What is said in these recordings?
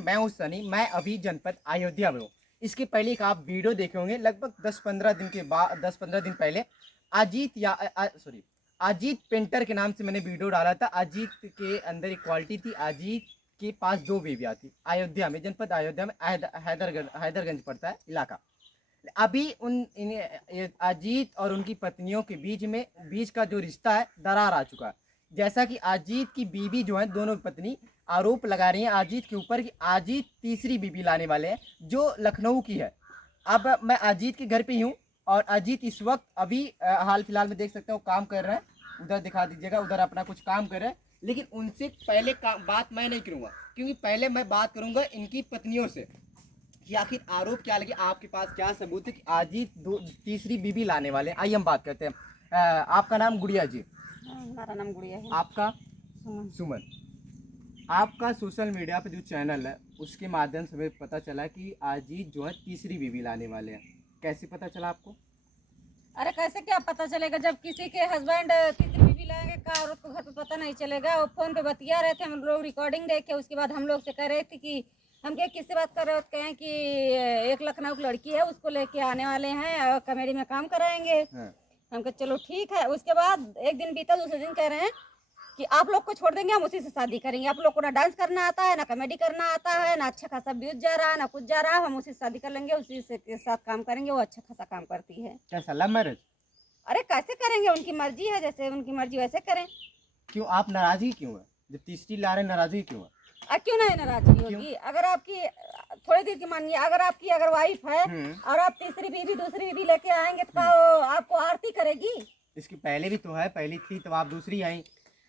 मैं हूँ सनी। मैं अभी जनपद अयोध्या में हूँ। इसके पहले एक आप वीडियो देखे होंगे, लगभग 10-15 दिन के बाद, 10-15 दिन पहले अजीत पेंटर के नाम से मैंने वीडियो डाला था। अजीत के अंदर एक क्वालिटी थी। अजीत के पास 2 बीवियाँ थी अयोध्या में, जनपद अयोध्या में। हैदरगंज पड़ता है इलाका। अभी अजीत और उनकी पत्नियों के बीच का जो रिश्ता है, दरार आ चुका है। जैसा कि अजीत की बीवी जो है, दोनों पत्नी आरोप लगा रही हैं अजीत के ऊपर कि अजीत तीसरी बीवी लाने वाले हैं, जो लखनऊ की है। अब मैं अजीत के घर पे ही हूँ और अजीत इस वक्त अभी हाल फिलहाल में देख सकते हो काम कर रहे हैं। उधर दिखा दीजिएगा, उधर अपना कुछ काम कर रहे हैं। लेकिन उनसे पहले बात मैं नहीं करूँगा, क्योंकि पहले मैं बात करूँगा इनकी पत्नियों से कि आखिर आरोप क्या लगे, आपके पास क्या सबूत है कि अजीत तीसरी बीवी लाने वाले हैं। आइए हम बात करते हैं। आपका नाम गुड़िया जी? हमारा नाम गुड़िया है। आपका? सुमन। सुमन। आपका सोशल मीडिया पे जो चैनल है, उसके माध्यम से हमें पता चला कि अजीत जो है तीसरी बीवी लाने वाले हैं। कैसे पता चला आपको? अरे कैसे क्या पता चलेगा जब किसी के हस्बैंड तीसरी बीवी लाएंगे का, और उसको घर पे पता नहीं चलेगा। वो फोन पे बतिया रहे थे, हम लोग रिकॉर्डिंग देखे। उसके बाद हम लोग से कह रहे थे कि हम क्या किससे बात कर रहे हो, कहें कि एक लखनऊ की लड़की है, उसको लेके आने वाले हैं और कमेटी में काम कराएंगे। हाँ। हम कहा चलो ठीक है। उसके बाद एक दिन बीता, दूसरे दिन कह रहे हैं कि आप लोग को छोड़ देंगे, हम उसी से शादी करेंगे। आप लोग को ना डांस करना आता है, ना कॉमेडी करना आता है, ना अच्छा खासा व्यूज जा रहा है, ना कुछ जा रहा है। हम उसी से शादी कर लेंगे, उसी से के साथ काम करेंगे। वो अच्छा खासा काम करती है। कैसा, लव मैरिज? अरे कैसे करेंगे, उनकी मर्जी है, जैसे उनकी मर्जी वैसे करें। क्यों आप नाराजगी क्यों है? जब तीसरी ला रहे नाराजगी क्यों है? क्यों नहीं नाराजगी होगी? अगर आपकी थोड़ी देर की मानिए, अगर आपकी अगर वाइफ है और आप तीसरी बीवी दूसरी बीवी लेके आएंगे तो आपको आरती करेगी? इसकी पहले भी तो है, पहली थी तो आप दूसरी आई।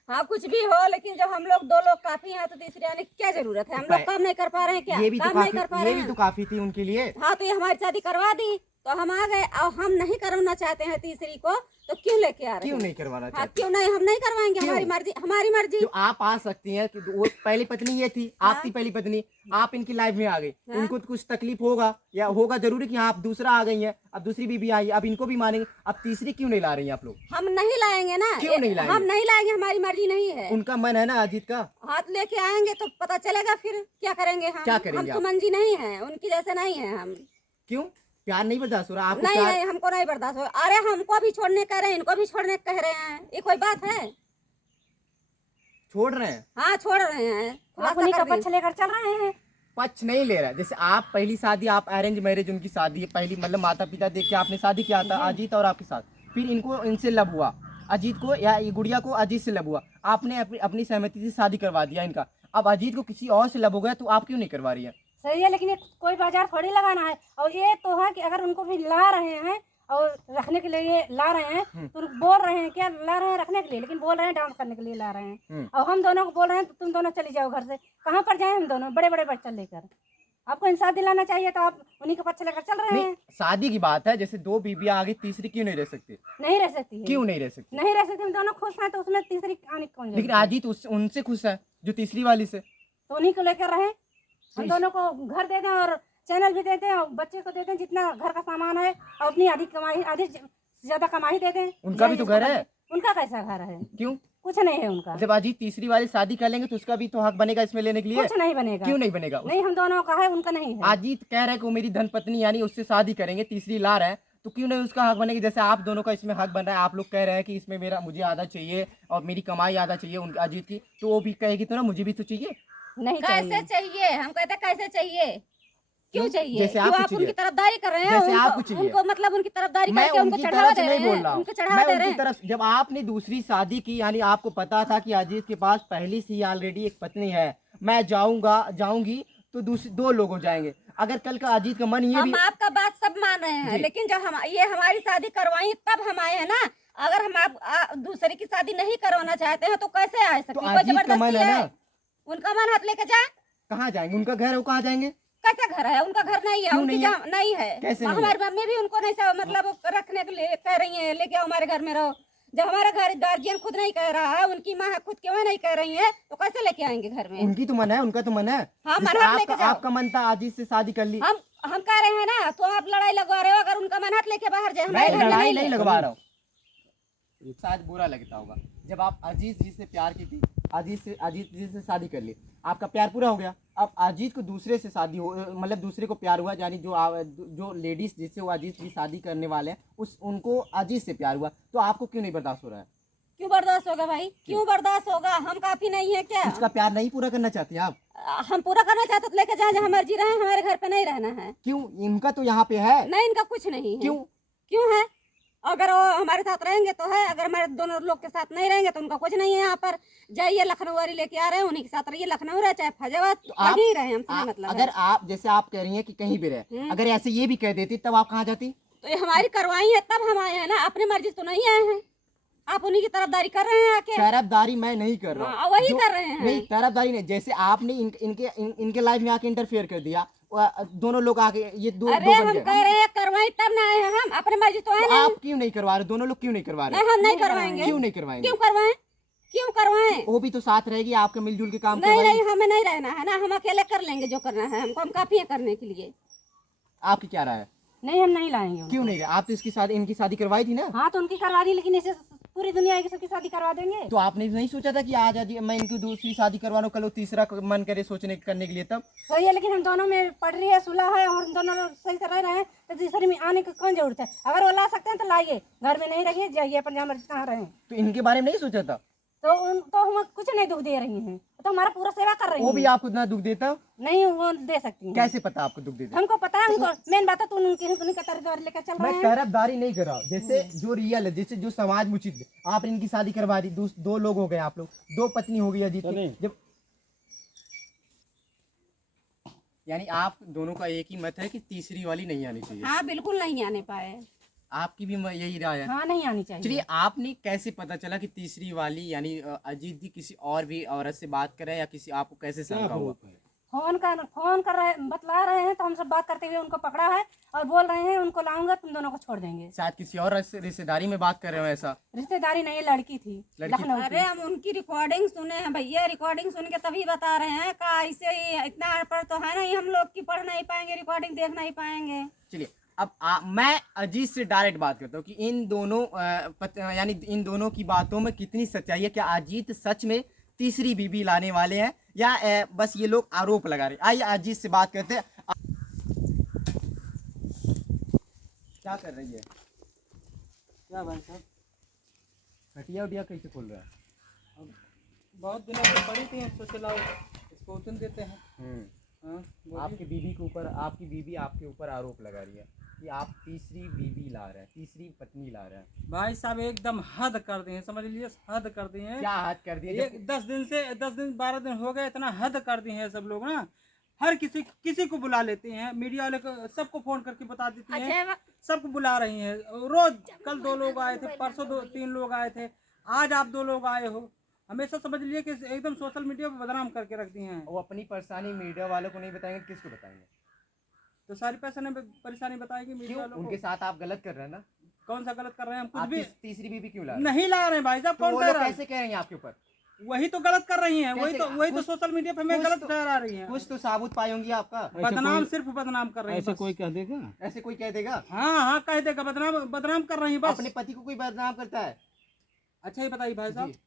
हाँ कुछ भी हो, लेकिन जब हम लोग 2 लोग काफी हैं तो तीसरी आने की क्या जरूरत है? हम लोग काम नहीं कर पा रहे हैं क्या? ये भी काम तो नहीं कर पा रहे ये भी तो काफी थी उनके लिए। हाँ तो ये हमारी शादी करवा दी तो हम आ गए, और हम नहीं करवाना चाहते हैं तीसरी को, तो क्यों लेके आ रहे क्यों हैं? नहीं करवाना हाँ चाहते? क्यों नहीं, हम नहीं करवाएंगे। क्यों? हमारी मर्जी, हमारी मर्जी। जो आप आ सकती हैं कि वो पहली पत्नी ये थी, हाँ। आप थी पहली पत्नी, आप इनकी लाइफ में आ गई। हाँ। उनको तो कुछ तकलीफ होगा, या होगा जरूरी कि हाँ आप दूसरा आ गई हैं, अब दूसरी बीबी आई, अब इनको भी मानेंगे। अब तीसरी क्यों नहीं ला रही हैं आप लोग? हम नहीं लाएंगे ना। क्यों नहीं लाएंगे? हम नहीं लाएंगे, हमारी मर्जी नहीं है। उनका मन है ना अजीत का। हाथ लेके आएंगे तो पता चलेगा फिर क्या करेंगे। हम क्या करेंगे हम आप? सुमन जी नहीं है, उनकी जैसे नहीं है हम। क्यों? प्यार नहीं बर्दाश्त हो रहा आपको? नहीं प्यार नहीं, हमको नहीं बर्दाश्त हो। अरे हमको भी छोड़ने कह रहे हैं, इनको भी छोड़ने कह रहे हैं, ये कोई बात है? छोड़ रहे हैं? हाँ छोड़ रहे हैं, आप उन्हीं का पक्ष लेकर चल रहे हैं। पक्ष नहीं ले रहा है। जैसे आप पहली शादी, आप अरेंज मैरिज उनकी शादी है पहली, मतलब माता पिता देख के आपने शादी किया था अजीत और आपके साथ। फिर इनको इनसे लब हुआ, अजीत को या ये गुड़िया को अजीत से लब हुआ। आपने अपनी सहमति से शादी करवा दिया इनका। अब अजीत को किसी और से लब हो गया तो आप क्यों नहीं करवा रही है? सही है, लेकिन ये कोई बाजार थोड़ी लगाना है। और ये तो है कि अगर उनको भी ला रहे हैं और रखने के लिए ला रहे हैं, तो बोल रहे हैं क्या ला रहे हैं रखने के लिए, लेकिन बोल रहे हैं डांस करने के लिए ला रहे हैं। और हम दोनों को बोल रहे हैं तो तुम दोनों चली जाओ घर से। कहाँ पर जाए हम दोनों बड़े बड़े बच्चे लेकर? आपको इंसाफ दिलाना चाहिए, तो आप उन्हीं का पक्ष लेकर चल रहे हैं। शादी की बात है, जैसे 2 बीबियां आ गई, तीसरी क्यों नहीं रह सकती? नहीं रह सकती है। क्यों नहीं रह सकती? नहीं रह सकती, हम दोनों खुश हैं, तो उसमें तीसरी आने की कौन जरूरत लेकिन है? अजीत उनसे खुश है जो तीसरी वाली से। तो उन्हीं को लेकर रहे। हम दोनों को घर दे दें और चैनल भी दे दें और बच्चे को दे दें, जितना घर का सामान है, और अपनी आधी कमाई, आधी ज्यादा कमाई दे दें। उनका भी तो घर है। उनका कैसा घर है? क्यों? कुछ नहीं है उनका। जब अजीत तीसरी वाली शादी कर लेंगे तो उसका भी तो हक बनेगा इसमें लेने के लिए। कुछ नहीं बनेगा। क्यों नहीं बनेगा? नहीं, हम दोनों का है, उनका नहीं है। अजीत कह रहे हैं कि वो मेरी धर्मपत्नी, यानी उससे शादी करेंगे, तीसरी ला रहे हैं, तो क्यों नहीं उसका हक बनेगा? जैसे आप दोनों का इसमें हक बन रहा है, आप लोग कह रहे हैं कि इसमें मुझे आधा चाहिए और मेरी कमाई आधा चाहिए उनकी अजीत की, तो वो भी कहेगी तो ना मुझे भी तो चाहिए। नहीं कैसे चाहिए? हम कहते कैसे चाहिए, क्यों चाहिए? जैसे क्यों आप उनकी तरफदारी कर रहे हैं? जैसे आपको चाहिए। उनको मतलब उनकी तरफदारी मैं करके उनको उनकी चढ़ावा तरफ दे से रहे नहीं बोल हैं, रहा हूँ। उनको चढ़ावा मैं दे उनकी रहे हैं। तरफ, जब आपने दूसरी शादी की, यानी आपको पता था कि अजीत के पास पहली से ही ऑलरेडी एक पत्नी है, मैं जाऊंगी तो 2 लोग हो जाएंगे। अगर कल का अजीत का मन ये भी, हम आपका बात सब मान रहे हैं, लेकिन जब हम ये हमारी शादी करवाई तब हम आए हैं ना। अगर हम आप दूसरे की शादी नहीं करवाना चाहते हैं तो कैसे आ सकते तो हैं? कोई अजीत का मन जबरदस्ती है है? ना। उनका मन हाथ लेके जाए। कहाँ जाएंगे? उनका घर है, वो कहाँ जाएंगे? कैसा घर है? उनका घर नहीं है, क्यों उनकी नहीं है? नहीं है। कैसे नहीं है? हमारी मम्मी भी उनको नहीं मतलब रखने के लिए कह रही है, लेके आओ हमारे घर में रहो। जब हमारा घर गार्जियन खुद नहीं कह रहा है, उनकी माँ खुद क्यों नहीं कह रही है, तो कैसे लेके आएंगे घर में? उनकी तो मन है, उनका तो मन है। हाँ, जैसे मन हाथ लेके जाओ। आपका मन था अजीत से शादी कर ली। हम कह रहे हैं ना, तो आप लड़ाई लगवा रहे हो। अगर उनका मन हाथ लेके बाहर जाए, हमारे घर में लड़ाई नहीं नहीं ले। लगवा रहा हूँ। शायद बुरा लगता होगा जब आप अजीत जी से प्यार की थी, अजीत जी से शादी कर ली, आपका प्यार पूरा हो गया। अब अजीत को दूसरे से शादी हो, मतलब दूसरे को प्यार हुआ, यानी जो लेडीज जिससे वो अजीत की शादी करने वाले हैं उनको अजीत से प्यार हुआ, तो आपको क्यों नहीं बर्दाश्त हो रहा है? क्यों बर्दाश्त होगा भाई, क्यों बर्दाश्त होगा? हम काफी नहीं है क्या? उसका प्यार नहीं पूरा करना चाहते आप? हम पूरा करना चाहते तो लेके जाए, जहाँ मर्जी रहे, हमारे घर पे नहीं रहना है। क्यों? इनका तो यहाँ पे है। नहीं, इनका कुछ नहीं है। क्यों? क्यों है? अगर वो हमारे साथ रहेंगे तो है, अगर हमारे दोनों लोग के साथ नहीं रहेंगे तो उनका कुछ नहीं है। यहाँ पर जाइए, लखनऊ वाली लेके आ रहे हैं, उन्हीं के साथ रहिए, लखनऊ रहे चाहे फैजाबाद, तो आप- कहीं रहे, हमसे मतलब अगर है। आप जैसे आप कह रही हैं कि कहीं भी रहे, अगर ऐसे ये भी कह देती तब आप कहाँ जाती? तो ये हमारी करवाई है तब हम आए हैं ना, अपनी मर्जी से तो नहीं आए हैं। आप उन्हीं की तरफदारी कर रहे हैं आके। तरफदारी मैं नहीं कर रहा हाँ, वही जो- कर रहे हैं। नहीं, तरफदारी नहीं, जैसे आपने इनके लाइफ में आके इंटरफेयर कर दिया, दोनों लोग आके ये दो अरे बन हम गए। कह रहे हैं करवाई तब ना आए हैं हम, अपनी मर्जी तो है तो नहीं। आप क्यों नहीं करवा रहे? दोनों लोग क्यों नहीं करवा रहे? नहीं, हम नहीं करवाएंगे। क्यों नहीं करवाएंगे? क्यों करवाएं? क्यों करवाएं? वो भी तो साथ रहेगी, आपके मिलजुल के काम नहीं करवाएगी। नहीं, हमें नहीं रहना है ना, हम अकेले कर लेंगे जो करना है हमको, हम काफी है करने के लिए। आपकी क्या राय है? नहीं, हम नहीं लाएंगे उनको। क्यों नहीं? आप तो इनकी शादी करवाई थी ना? हाँ, तो उनकी करवा दी, लेकिन इसे पूरी दुनिया की सबकी शादी करवा देंगे। तो आपने नहीं सोचा था कि आज मैं इनकी दूसरी शादी करवा लूं, कल वो तीसरा मन करे सोचने करने के लिए? तब सही है, लेकिन हम दोनों में पढ़ रही है, सुलह है, और हम दोनों लोग सही से रह रहे हैं, तो तीसरे में आने की कौन जरूरत है? अगर वो ला सकते हैं तो लाइए, घर में नहीं रहिए, जाइए अपन जहाँ मर्जी कहाँ रहें। तो इनके बारे में नहीं सोचा था? तो हम कुछ नहीं दुख दे रही हैं, तो हमारा पूरा सेवा कर रही वो भी हैं। आपको इतना दुख देता? नहीं, वो दे सकती हैं। कैसे पता आपको दुख देता? हमको पता है, हमको मेन बात है, तू उनकी तरफदारी लेकर चल रहे मैं हैं। तरफदारी नहीं कर रहा, जैसे जो रियल है, जैसे जो समाज में उचित है, आप इनकी शादी करवा दी, दो लोग हो गए, आप लोग दो पत्नी हो गई अजीत की, जब यानी आप दोनों का एक ही मत है कि तीसरी वाली नहीं आनी चाहिए। हाँ, बिल्कुल नहीं आने पाए। आपकी भी यही राय है? हाँ, नहीं आनी चाहिए। चलिए, आपने कैसे पता चला कि तीसरी वाली यानी अजीत जी किसी और भी औरत से बात कर रहे हैं, या किसी आपको कैसे शंका हुआ? फोन कर रहे, बतला रहे हैं, तो हम सब बात करते हुए उनको पकड़ा है और बोल रहे हैं उनको लाऊंगा, तुम दोनों को छोड़ देंगे। शायद किसी और रिश्तेदारी में बात कर रहे हो ऐसा? रिश्तेदारी नहीं, लड़की थी, लड़की? लखनऊ की। अरे हम उनकी रिकॉर्डिंग सुने हैं भैया, रिकॉर्डिंग सुन के तभी बता रहे हैं का, ऐसे ही इतना अनपढ़ तो है नहीं हम लोग की, पढ़ नहीं पाएंगे, रिकॉर्डिंग देख नहीं पाएंगे। चलिए, अब मैं अजीत से डायरेक्ट बात करता हूँ कि इन दोनों यानी इन दोनों की बातों में कितनी सच्चाई है। क्या अजीत सच में तीसरी बीबी लाने वाले हैं, या बस ये लोग आरोप लगा रहे हैं? आइए अजीत से बात करते हैं। क्या कर रही है? क्या भाई साहब? खटिया उटिया कैसे खोल रहा है? अब बहुत दिनों से पड़ी थी, सोचे लाओ इसको उतन देते हैं। हाँ, बोलिए। आपकी बीबी आपके ऊपर आरोप लगा रही है कि आप तीसरी बीबी ला रहे हैं, तीसरी पत्नी ला रहे हैं। भाई साहब एकदम हद कर दिए हैं, समझ लीजिए हद कर दिए हैं। क्या हद कर दिया? एक 10 दिन 12 दिन हो गए, इतना हद कर दिए हैं सब लोग ना। हर किसी को बुला लेते हैं, मीडिया वाले को सबको फोन करके बता देती हैं, सबको बुला रही हैं रोज। कल 2 लोग आए थे, परसों 3 लोग आए थे, आज आप 2 लोग आए हो। हमेशा समझ लीजिए कि एकदम सोशल मीडिया पे बदनाम करके रख दी हैं। वो अपनी परेशानी मीडिया वालों को नहीं बताएंगे, किसको बताएंगे? तो सारी परेशानी बताएगी मीडिया क्यों? वालों को। उनके साथ आप गलत कर रहे हैं ना? कौन सा गलत कर रहे हैं? हम कुछ आप भी तीसरी बीबी क्यों ला रहे हैं? नहीं ला रहे हैं भाई साहब। तो कौन वो कह लोग रहा है? कैसे कह रही हैं आपके ऊपर? वही तो गलत कर रही हैं, वही कैसे? तो सोशल मीडिया पे हमें कुछ गलत तो- ठहरा रही हैं। कुछ तो साबुत पाई होंगी आपका। बदनाम, सिर्फ बदनाम कर रही हैं ऐसे बस। कोई कह देगा? ऐसे कोई कह देगा? हाँ कह देगा, बदनाम कर रही हैं बस। अपने पति को कोई बदनाम करता है? अच्छा ये बताइए भाई साहब, जी।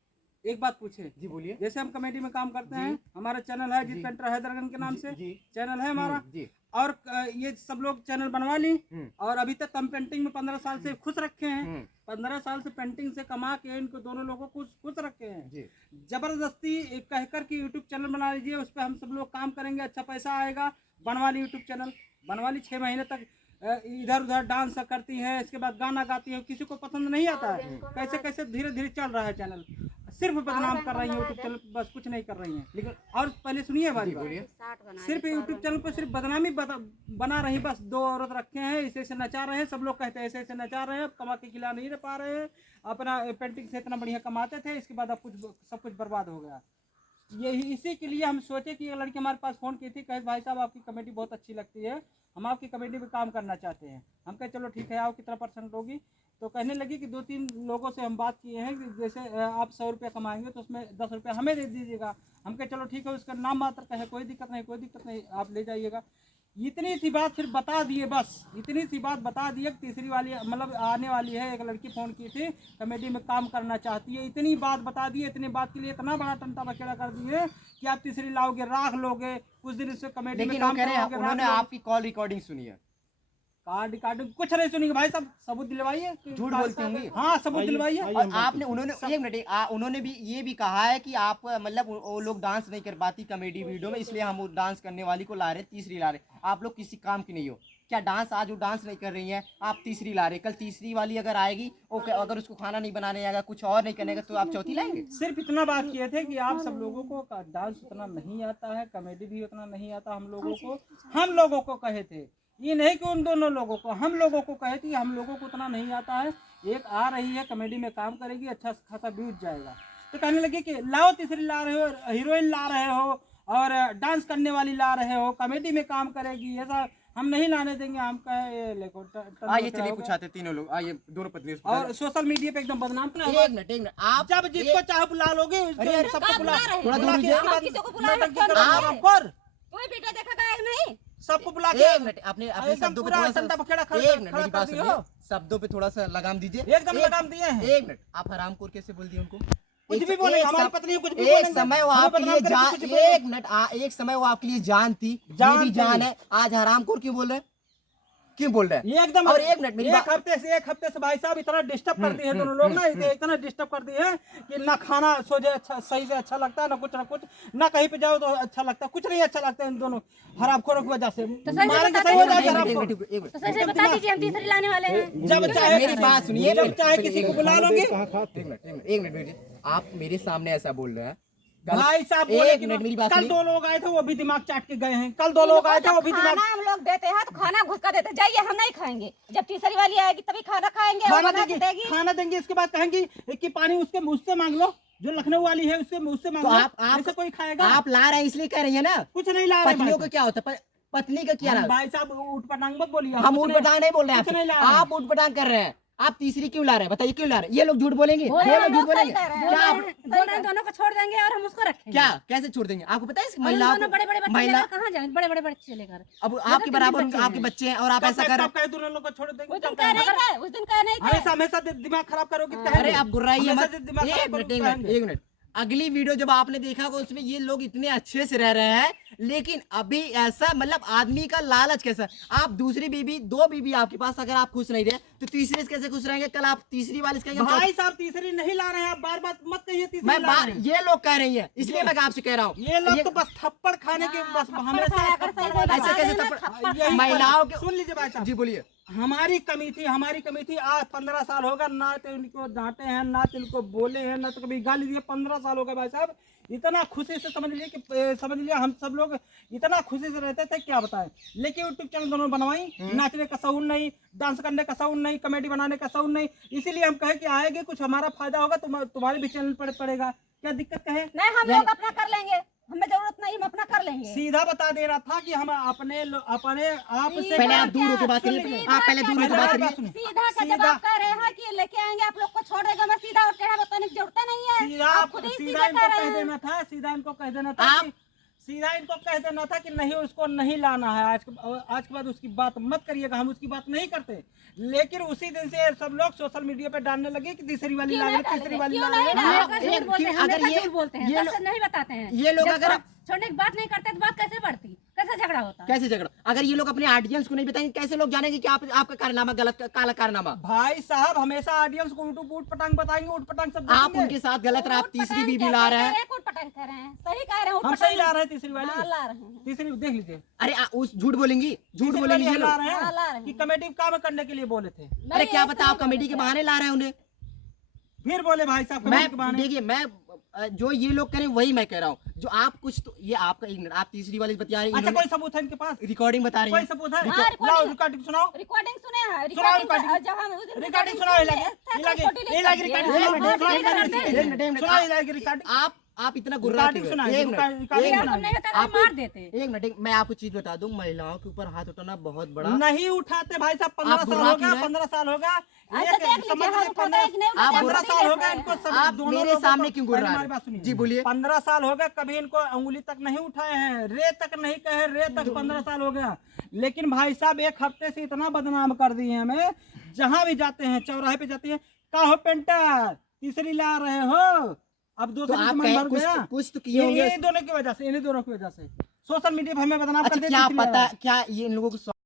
एक बात पूछे। जी बोलिए। जैसे हम कमेटी में काम करते हैं, हमारा चैनल है जीत पेंटर हैदरगंज के नाम से जी चैनल है हमारा। जी। और ये सब लोग चैनल बनवा ली, हम्म। और अभी तक हम पेंटिंग में 15 साल से खुश रखे हैं। हम्म। 15 साल से पेंटिंग से कमा के इनको दोनों लोगों को खुश रखे हैं। जी। जबरदस्ती कहकर कि यूट्यूब चैनल बना लीजिए, उस पर हम सब लोग काम करेंगे, अच्छा पैसा आएगा। बनवा ली यूट्यूब चैनल, बनवा ली, 6 महीने तक इधर उधर डांस करती है, इसके बाद गाना गाती है, किसी को पसंद नहीं आता है। कैसे कैसे धीरे धीरे चल रहा है चैनल। सिर्फ बदनाम कर रही है यूट्यूब चैनल, बस कुछ नहीं कर रही है। लेकिन और पहले सुनिए बात, बोलिए। सिर्फ यूट्यूब चैनल पर सिर्फ बदनामी बना रही, बस 2 औरत रखे हैं, ऐसे ऐसे नचा रहे हैं, सब लोग कहते हैं ऐसे ऐसे नचा रहे हैं, कमा के खिला नहीं रह पा रहे हैं। अपना पेंटिंग से इतना बढ़िया कमाते थे, इसके बाद अब सब कुछ बर्बाद हो गया। यही इसी के लिए हम सोचे कि एक लड़की हमारे पास फ़ोन की थी, कहे भाई साहब आपकी कमेटी बहुत अच्छी लगती है, हम आपकी कमेटी में काम करना चाहते हैं। हम कहे चलो ठीक है, आओ, कितना % होगी? तो कहने लगी कि 2-3 लोगों से हम बात किए हैं कि जैसे आप 100 रुपया कमाएंगे तो उसमें 10 रुपया हमें दे दीजिएगा। हम कहे चलो ठीक है, उसका नाम मात्र का है, कोई दिक्कत नहीं, आप ले जाइएगा। इतनी सी बात फिर बता दिए, बस इतनी सी बात बता दिए। तीसरी वाली मतलब आने वाली है, एक लड़की फोन की थी, कमेटी में काम करना चाहती है, इतनी बात बता दिए। इतनी बात के लिए इतना बड़ा टंटा बखेड़ा कर दिए कि आप तीसरी लाओगे, राख लोगे, कुछ दिन इससे कमेटी में लेकिन वो काम कह रहे हैं करोगे, उन्होंने राख लोगे। आपकी कॉल रिकॉर्डिंग सुनी है, कार्ड रिकॉर्डिंग कुछ नहीं सुनेंगे भाई साहब, सबूत दिलवाइए। झूठ बोलती होंगी। हाँ सबूत दिलवाइए। और आपने उन्होंने एक मिनट उन्होंने भी ये भी कहा है कि आप मतलब वो लोग डांस नहीं कर पाती कॉमेडी वीडियो में, इसलिए हम वो डांस करने वाली को ला रहे, तीसरी ला रहे। आप लोग किसी काम की नहीं हो क्या? डांस आज वो डांस नहीं कर रही हैं, आप तीसरी ला रहे, कल तीसरी वाली अगर आएगी अगर उसको खाना नहीं बनाने आएगा, कुछ और नहीं करने का, तो आप चौथी लाएंगे? सिर्फ इतना बात किए थे कि आप सब लोगों को डांस उतना नहीं आता है, कॉमेडी भी उतना नहीं आता हम लोगों को कहे थे। ये नहीं कि उन दोनों लोगों को, हम लोगों को कहे थे, हम लोगों को उतना नहीं आता है। एक आ रही है कॉमेडी में काम करेगी, अच्छा खासा व्यूज जाएगा, तो कहने लगे कि लाओ तीसरी ला रहे हो, हीरोइन ला रहे हो और डांस करने वाली ला रहे हो, कॉमेडी में काम करेगी, ऐसा हम नहीं लाने देंगे। हम कहे आइए चलिए कुछ आते तीनों लोग, आइए दोनों पत्नी और सोशल मीडिया पे एकदम बदनाम। एक मिनट आप जब जिसको चाहे बुला लोगे, सबको बुला, थोड़ा दूर रहिए। कोई बेटा देखा गया नहीं, सबको बुला एक के मिनट अपने एकदम शब्दों पे पूरा थोड़ा सा टंटा बखेड़ा एक मिनट खड़ा मेरी कर बात दिए सुनिए, हो। शब्दों पे थोड़ा सा लगाम दीजिए। एकदम लगाम दिए हैं। एक मिनट, आप हरामखोर कैसे बोल दिए उनको? कुछ एक- भी बोले, एक हमारी सम- पत्नी कुछ भी एक बोलेंगे, समय वो हमें आपके बदनाम लिए करके जान, कुछ भी बोलेंगे। एक मिनट एक समय वो आपके लिए जान थी, जान मेरी थी। जान है, आज हरामखोर क्यों बोल रहे हैं? क्यों बोल रहे हैं? ये एकदम और एक मिनट मेरी एक हफ्ते से भाई साहब इतना डिस्टर्ब कर दिए हैं दोनों लोग ना, इतना डिस्टर्ब कर दिए हैं कि ना खाना सोचे अच्छा सही से अच्छा लगता है, ना कुछ ना कहीं पे जाओ तो अच्छा लगता है, कुछ नहीं अच्छा लगता है इन दोनों हरामखोरों की वजह से। मारेंगे सही हो जाएगा हरामखोर। तो सही से बता दीजिए, हम तीसरी लाने वाले हैं। जब चाहे मेरी बात सुनिए, जब चाहे किसी को बुला लोगे। एक मिनट आप मेरे सामने ऐसा बोल रहे हैं। भाई साहब एक मिनट मेरी बात कल सुनिए। दो लोग आए थे, वो भी दिमाग चाट के गए हैं। कल दो लोग आए थे, वो भी दिमाग खाना हम लोग देते हैं तो खाना घुस कर देते, जाइए हम नहीं खाएंगे, जब तीसरी वाली आएगी तभी खाना खाएंगे, वो खाना बना के देंगे, खाना देंगे। इसके बाद कहेंगी कि पानी उसके मुझसे मांग लो, जो लखनऊ वाली है उससे मांग तो लो। आप ऐसे कोई खाएगा? आप ला रहे हैं इसलिए कह रही है ना, कुछ नहीं ला रहे पत्नियों भाई का क्या होता है, पत्नी का क्या साहब। नाम? भाई साहब ऊट पटांग मत बोलिए। हम ऊट पटांग नहीं बोल रहे हैं कुछ नहीं ला आपसे, रहे हैं। आप ऊट पटांग कर रहे हैं। आप तीसरी क्यों ला रहे हैं? बताइए क्यों ला रहे हैं? ये लोग झूठ बोलेंगे, बोल रहे ये हैं, लोग झूठ लोग सही बोलेंगे कह रहे हैं। क्या? दोनों को छोड़ देंगे और हम उसको रखेंगे। क्या कैसे छोड़ देंगे? आपको पता है और महिला दोनों बड़े बड़े बच्चे महिला लेकर कहाँ जाएंगे? बड़े बड़े बच्चे लेकर अब आपके बराबर आपके बच्चे हैं और आप ऐसा कर रहे हैं। दोनों लोग को छोड़ देंगे। उस दिन कह नहीं थे, उस दिन कह नहीं थे। हमेशा हमेशा दिमाग खराब करोगे। अरे आप गुर्राइए हमेशा मत। दिमाग खराब एक मिनट करोगे, कहेंगे। एक मिनट अगली वीडियो जब आपने देखा होगा उसमें ये लोग इतने अच्छे से रह रहे हैं, लेकिन अभी ऐसा मतलब आदमी का लालच कैसा? आप दूसरी बीबी, दो बीबी आपके पास, अगर आप खुश नहीं रहे तो तीसरे से कैसे खुश रहेंगे? कल आप तीसरी वाली से कहेंगे भाई साहब तीसरी नहीं ला रहे हैं, आप बार बार मत कहिए तीसरी मैं ला बार रहे हैं। ये लोग कह रही हैं, इसलिए मैं आपसे कह रहा हूँ ये लोग तो बस थप्पड़ खाने के बस हमेशा खाया कर, सही बोला। ऐसे कैसे यही महिलाओं के सुन लीजिए भाई साहब। जी बोलिए। हमारी कमेटी आज 15 साल होगा, ना तो इनको डांटे हैं, ना तो इनको बोले हैं, ना तो कभी गाली दिए। 15 साल हो गए भाई साहब। इतना खुशी से समझ लिया हम सब लोग इतना खुशी से रहते थे, क्या बताएं। लेकिन यूट्यूब चैनल दोनों बनवाई, नाचने का शौक नहीं, डांस करने का शौक नहीं, कॉमेडी बनाने का शौक नहीं। इसीलिए हम कहे कि आएंगे कुछ हमारा फायदा होगा, तुम्हारे भी चैनल पर पड़ेगा। क्या दिक्कत है? नहीं, हम लोग अपना कर लेंगे, हमें जरूरत नहीं, हम अपना कर लेंगे। सीधा बता दे रहा था कि हम अपने आप से पहले आप दूर होकर बात करिए, आप पहले दूर होकर बात करिए। सीधा का जब आप कह रहे हैं कि लेके आएंगे आप लोग को छोड़ देगा, मैं सीधा और टेढ़ा बताने की जरूरत नहीं है। सीधा आप खुद ही सीधा सीधा इनको कह रहे कह हैं। देना था, सीधा इनको कह देना था आप- कि सीधा इनको कह देना था कि नहीं उसको नहीं लाना है। आज के बाद उसकी बात मत करिएगा, हम उसकी बात नहीं करते। लेकिन उसी दिन से सब लोग सोशल मीडिया पे डालने लगे कि तीसरी वाली ला रहे हैं, तीसरी वाली ला रहे हैं। हमेशा झूठ बोलते हैं, अगर हमेशा ये- झूठ बोलते हैं, ये सच नहीं बताते हैं। ये लोग जब अगर छोड़ने की बात नहीं करते तो बात कैसे बढ़ती, कैसे झगड़ा होता? कैसे झगड़ा? अगर ये लोग अपने ऑडियंस को नहीं बताएंगे, कैसे लोग जानेंगे कि आपका कारनामा गलत, काला कारनामा? भाई साहब हमेशा ऑडियंस को ऊट पटांग बताएंगे, ऊट पटांग सब आप देखेंगे। उनके साथ गलत रहे, आप तीसरी पटांग बीबी क्या ला कह रहे हैं। उठ पटांग कह रहे हैं, सही कह रहे हैं, उठ हम पटांग सही ला रहे हैं तीसरी वाली। हाँ, ला रहे हैं। तीसरी देख लीजिए, अरे उस झूठ बोलेंगी, झूठ तीसरी बोलेंगी वाली ये हम ला लोग। रहे हाँ, ला रहे हैं कि हैं। कमेटी काम करने के लिए बोले थे, अरे क्या पता आप कमेटी के बहाने ला रहे हैं उन्हें। फिर बोले भाई साहब कमेटी के मैं बहाने। देखिए मैं जो ये लोग करें वही मैं कह रहा हूँ। जो आप कुछ तो ये आपका एक मिनट, आप तीसरी वाली बता रहे अच्छा हैं, कोई सबूत है इनके पास? रिकॉर्डिंग बता रही कोई हैं। सबूत है? हाँ, लाओ रिकॉर्डिंग सुनाओ। रिकॉर्डिंग सुने हैं, सुनाओ रिकॉर्डिंग जब हम उस दिन रिकॉर्डिंग सुनाओ। ये लगे छोटी ये लगे रिकॉर्डिंग एक सुनाओ। मिनट, एक मिनट, एक मिनट, सुनाओ ये लगे रिकॉर्डिंग। आप आप इतना गुर्रा रिकॉर्डिंग सुनाइए, एक मिनट, रिकॉर्डिंग एक हम मिनट, नहीं होता तो हम आप- मार देते। एक मिनट, मैं आपको चीज बता दूं, महिलाओं के ऊपर हाथ उठाना बहुत बड़ा। नहीं उठाते भाई साहब, 15 आप साल बुरा हो क्यों गया, हैं? 15 साल हो गया, ऐसा एक देख लीजिए, समझ हम लीजिए, उठाते हैं कि नहीं आप उठाते, 15 हम साल हो नहीं गए देते इनको हैं। सब आप दोनों मेरे लोगों सामने को- क्यों पहले गुर्रा हमारी रहे? बात सुनिए। जी बोलिए। 15 साल हो गए, कभी इनको अंगुली तक नहीं उठाए हैं, रे तक नहीं कहे, रे तक 15 साल हो गया। लेकिन भाई साहब एक हफ्ते से इतना बदनाम कर दिए हमें, जहां भी जाते हैं, चौराहे पे जाते हैं, का हो पेंटर तीसरी ला रहे हो, अब तो दूसरी आप मन कहे भर कुछ गया। कुछ तो किए होंगे। इन्हीं दोनों की वजह से, इन्हीं दोनों की वजह से सोशल मीडिया पे हमें बदनाम अच्छा करते क्या हैं, इसलिए पता आ रहा है। क्या ये इन लोगों को